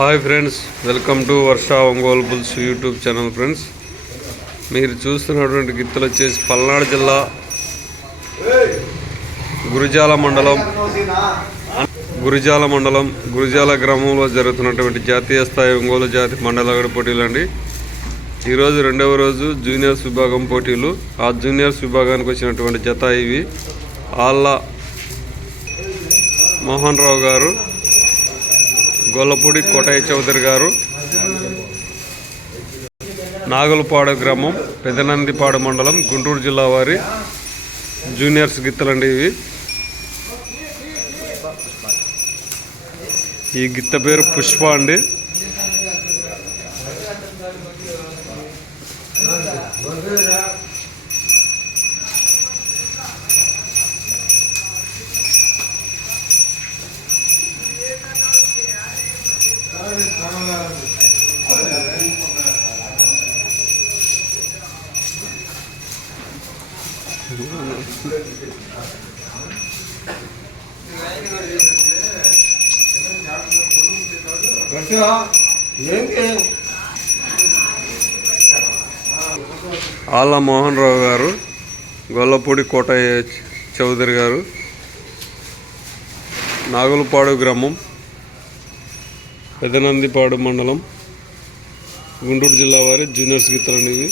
Hi friends, welcome to Varsha Ongole bulls YouTube channel. Friends, మీరు చూస్తున్నటువంటి గిత్తలు వచ్చేసి పల్నాడు జిల్లా గురిజాల మండలం గురిజాల గ్రామంలో జరుగుతున్నటువంటి జాతీయ స్థాయి ఒంగోలు జాతి మండల పోటీలు అండి. ఈరోజు రెండవ రోజు జూనియర్స్ విభాగం పోటీలు. ఆ జూనియర్స్ విభాగానికి వచ్చినటువంటి జత ఇవి. ఆళ్ళ మోహన్ రావు గారు, గొల్లపూడి కోటయ్య చౌదరి గారు, నాగులపాడు గ్రామం, పెదనందిపాడు మండలం, గుంటూరు జిల్లా వారి జూనియర్స్ గిత్తలండి ఇవి. ఈ గిత్త పేరు పుష్ప అండి. ఆళ్ళ మోహన్ రావు గారు, గొల్లపూడి కోటయ్య చౌదరి గారు, నాగులపాడు గ్రామం, పెదనందిపాడు మండలం, గుంటూరు జిల్లా వారి జూనియర్స్ గిత్తలండి ఇవి.